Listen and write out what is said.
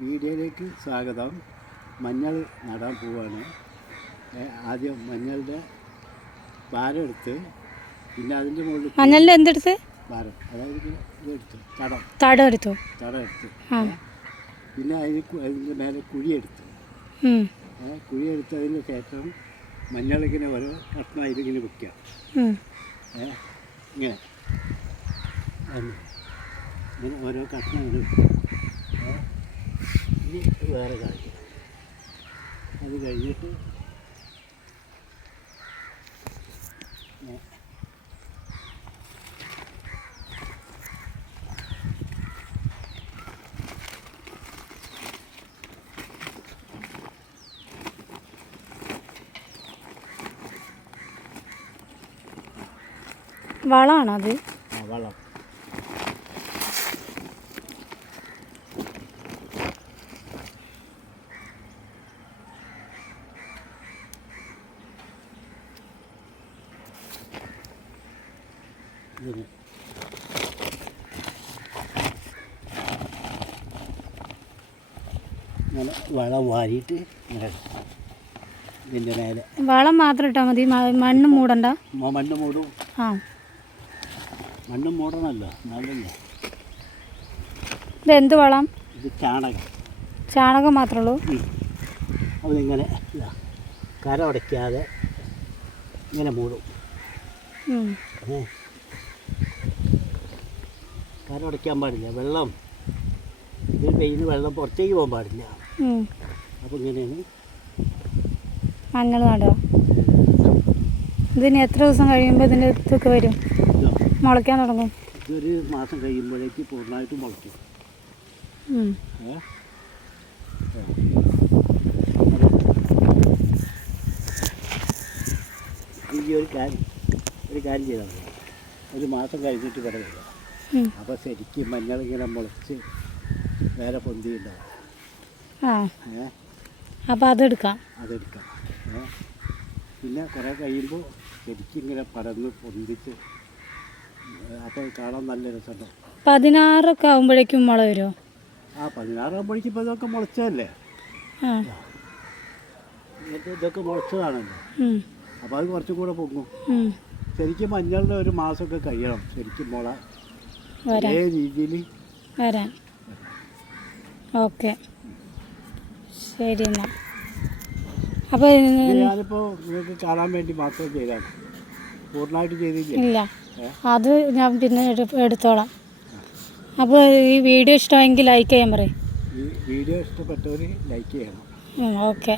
വീഡിയോയിലേക്ക് സ്വാഗതം. മഞ്ഞൾ നടാൻ പോവാണ്. ആദ്യം മഞ്ഞളുടെ ഭാരം എടുത്ത്, പിന്നെ അതിൻ്റെ മുകളിൽ മഞ്ഞളിൻ്റെ എന്തെടുത്ത് ഭാരം, അതായത് ഇതെടുത്ത് തടം എടുത്തു. പിന്നെ അതിൻ്റെ മേലെ കുഴിയെടുത്ത്, കുഴിയെടുത്തതിന് ശേഷം മഞ്ഞളിങ്ങനെ ഓരോ കഷ്ണം ഇതിങ്ങനെ വെക്കുക. ഇങ്ങനെ ഇങ്ങനെ ഓരോ കഷ്ണം ഇങ്ങനെ വെക്കുക. ഇനി വേറെ കാര്യം, അത് കഴിഞ്ഞിട്ട് വളമാണത്. വളം ഇങ്ങനെ വളം വാരിയിട്ട് ഇതിൻ്റെ മേലെ വളം മാത്രം ഇട്ടാൽ മതി, മണ്ണ് മൂടണ്ട. മണ്ണ് മൂടും. മണ്ണ് മൂടണമല്ലോ, നല്ലല്ലോ. ഇതെന്ത് വളം? ഇത് ചാണകം. ചാണകം മാത്രമേ ഉള്ളൂ. അതിങ്ങനെ കര ഉടയ്ക്കാതെ ഇങ്ങനെ മൂടും. കര ഉടയ്ക്കാൻ പാടില്ല. വെള്ളം ഇതിൽ പെയ്യുന്ന വെള്ളം പുറത്തേക്ക് പോകാൻ പാടില്ല. അപ്പോൾ ഇങ്ങനെയാണ് മഞ്ഞൾ നടുക. ഇതിന് എത്ര ദിവസം കഴിയുമ്പോൾ ഇതിൻ്റെ ഇതൊക്കെ വരും, മുളയ്ക്കാൻ തുടങ്ങും? ഇതൊരു മാസം കഴിയുമ്പോഴേക്ക് പൂർണ്ണമായിട്ട് മുളയ്ക്കും. ഈ ഒരു കാര്യം ചെയ്താൽ മതി. ഒരു മാസം കഴിഞ്ഞിട്ട് ഇവിടെ വരിക. അപ്പോൾ ശരിക്കും മഞ്ഞൾ ഇങ്ങനെ മുളച്ച് വേറെ പൊന്തിയുണ്ടാവും. അപ്പോൾ അതെടുക്കാം. പിന്നെ കുറേ കഴിയുമ്പോൾ ശരിക്കും ഇങ്ങനെ പടർന്ന് പൊന്തിച്ച്, അപ്പോൾ കാണാൻ നല്ല രസമുണ്ടാവും. 16 ആകുമ്പോഴേക്കും മുള വരുമോ? 16 ആകുമ്പോഴേക്കും ഇപ്പോൾ ഇതൊക്കെ മുളച്ചതല്ലേ, ഇതൊക്കെ മുളച്ചതാണല്ലോ. അപ്പോൾ അത് കുറച്ചും കൂടെ പൊങ്ങും. ശരിക്കും മഞ്ഞളുടെ ഒരു മാസമൊക്കെ കഴിയണം ശരിക്കും മുള ഒരേ രീതിയിൽ വരാൻ. ഓക്കെ, ശരി എന്നാൽ. അപ്പോൾ ഞാനിപ്പോൾ നിങ്ങൾക്ക് കാണാൻ വേണ്ടി മാത്രം ചെയ്താണ്, പൂർണ്ണമായിട്ട് ചെയ്തില്ല. ഇല്ല, അത് ഞാൻ പിന്നെ എടുത്തോളാം. അപ്പോൾ ഈ വീഡിയോ ഇഷ്ടമെങ്കിൽ ലൈക്ക് ചെയ്യാൻ പറയും. ഈ വീഡിയോ ഇഷ്ടപ്പെട്ടവർ ലൈക്ക് ചെയ്യണം. ഓക്കെ.